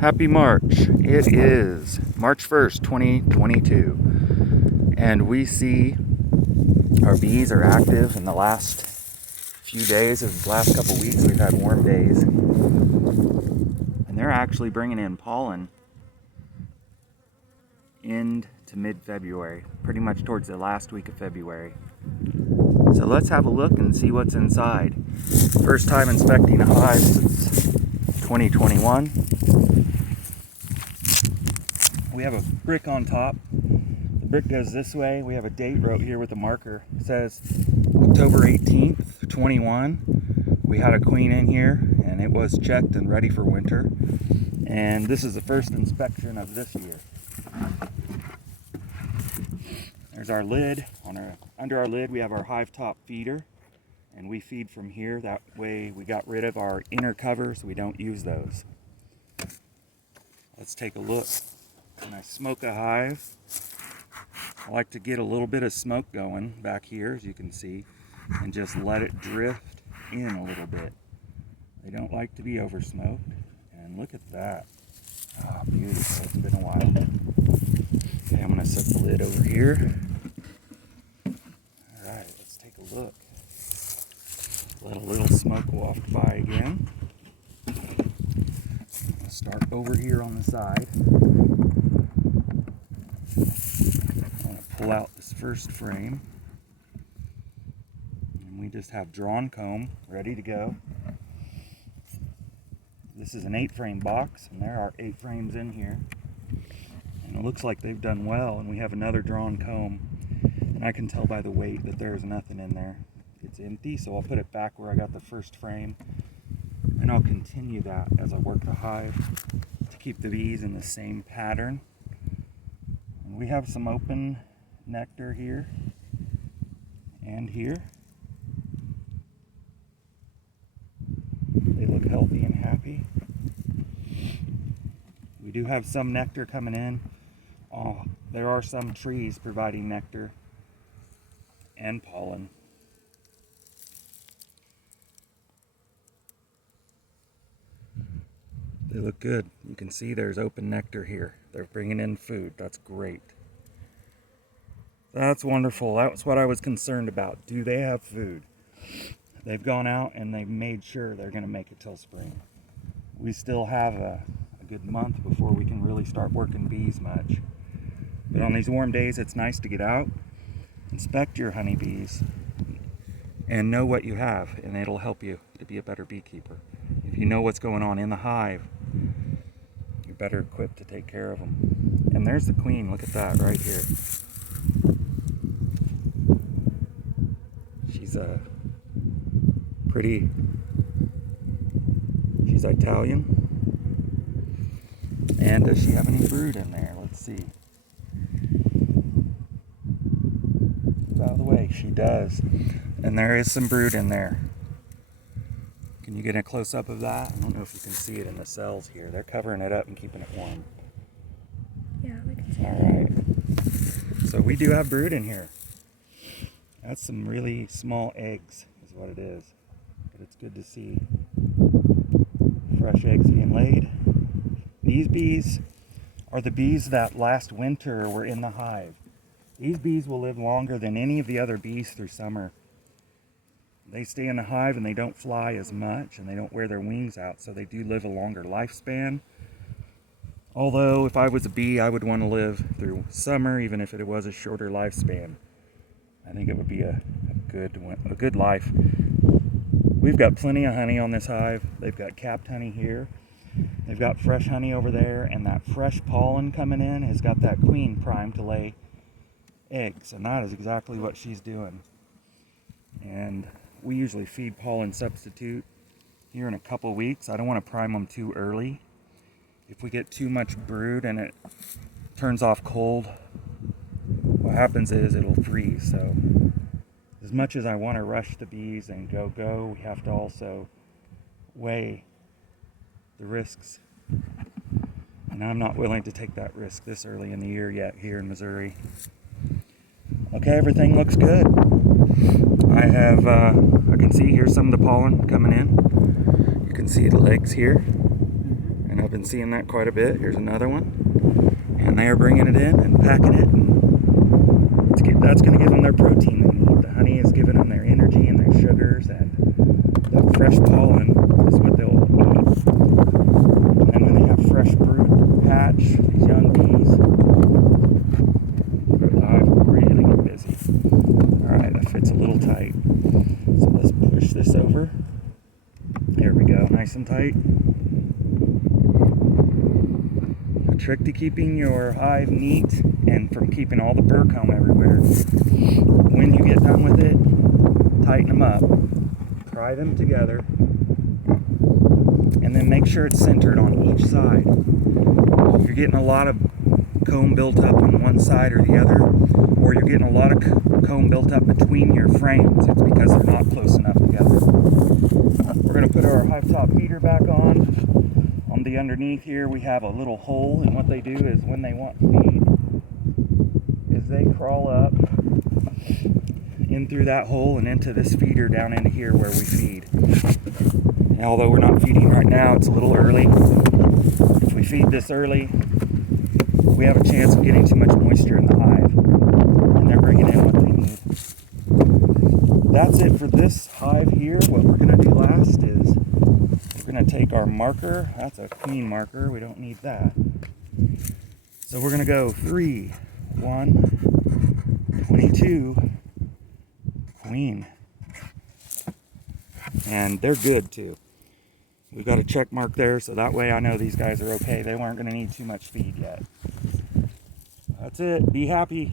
Happy March. It is March 1st, 2022. And we see our bees are active in the last few days. Of the last couple weeks, we've had warm days. And they're actually bringing in pollen into mid-February, pretty much towards the last week of February. So let's have a look and see what's inside. First time inspecting a hive since 2021. We have a brick on top. The brick goes this way. We have a date wrote here with a marker. It says October 18th, 21. We had a queen in here and it was checked and ready for winter. And this is the first inspection of this year. There's our lid. Under our lid we have our hive top feeder, and we feed from here. That way we got rid of our inner covers. We don't use those. Let's take a look. When I smoke a hive, I like to get a little bit of smoke going back here, as you can see, and just let it drift in a little bit. They don't like to be over smoked. And look at that. Ah, beautiful. It's been a while. Okay, I'm going to set the lid over here. Alright, let's take a look. Let a little smoke waft by again. I'll start over here on the side. I'm going to pull out this first frame. And we just have drawn comb ready to go. This is an 8-frame box, and there are 8 frames in here. And it looks like they've done well, and we have another drawn comb. And I can tell by the weight that there's nothing in there. It's empty, so I'll put it back where I got the first frame. And I'll continue that as I work the hive to keep the bees in the same pattern. And we have some open nectar here and here. They look healthy and happy. We do have some nectar coming in. There are some trees providing nectar and pollen. They look good. You can see there's open nectar here. They're bringing in food. That's great. That's wonderful. That's what I was concerned about. Do they have food? They've gone out and they've made sure they're going to make it till spring. We still have a good month before we can really start working bees much. But on these warm days, it's nice to get out, inspect your honeybees, and know what you have, and it'll help you to be a better beekeeper. If you know what's going on in the hive, you're better equipped to take care of them. And there's the queen. Look at that right here. She's she's Italian. And does she have any brood in there? Let's see. Out of the way, she does. And there is some brood in there. Can you get a close-up of that? I don't know if you can see it in the cells here. They're covering it up and keeping it warm. Yeah, we can see it. Alright. So we do have brood in here. That's some really small eggs is what it is. But it's good to see fresh eggs being laid. These bees are the bees that last winter were in the hive. These bees will live longer than any of the other bees through summer. They stay in the hive and they don't fly as much and they don't wear their wings out, so they do live a longer lifespan. Although if I was a bee, I would want to live through summer, even if it was a shorter lifespan. I think it would be a good life. We've got plenty of honey on this hive. They've got capped honey here. They've got fresh honey over there, and that fresh pollen coming in has got that queen primed to lay eggs, and that is exactly what she's doing. And we usually feed pollen substitute here in a couple weeks. I don't want to prime them too early. If we get too much brood and it turns off cold, what happens is it'll freeze. So as much as I want to rush the bees and go, we have to also weigh the risks. And I'm not willing to take that risk this early in the year yet here in Missouri. Okay, everything looks good. I can see here's some of the pollen coming in. You can see the legs here. And I've been seeing that quite a bit. Here's another one. And they are bringing it in and packing it. And that's going to give them their protein they need. The honey is giving them their energy and their sugars, and that fresh pollen is what they'll eat. And when they have fresh brood hatch, these young bees, the hive will really get busy. Alright, that fits a little tight. So let's push this over. There we go, nice and tight. A trick to keeping your hive neat and from keeping all the burr comb everywhere. When you get done with it, tighten them up, pry them together, and then make sure it's centered on each side. If you're getting a lot of comb built up on one side or the other, or you're getting a lot of comb built up between your frames, it's because they're not close enough together. We're going to put our hive top feeder back on. On the underneath here we have a little hole, and what they do is when they want feed is they crawl up in through that hole and into this feeder down into here where we feed. And although we're not feeding right now, it's a little early. If we feed this early, we have a chance of getting too much moisture in the hive, and they're bringing in what they need. That's it for this hive here. What we're going to do last is we're going to take our marker. That's a queen marker. We don't need that. So we're going to go 3, 1, 22, queen. And they're good too. We've got a check mark there, so that way I know these guys are okay. They weren't going to need too much feed yet. That's it. Be happy.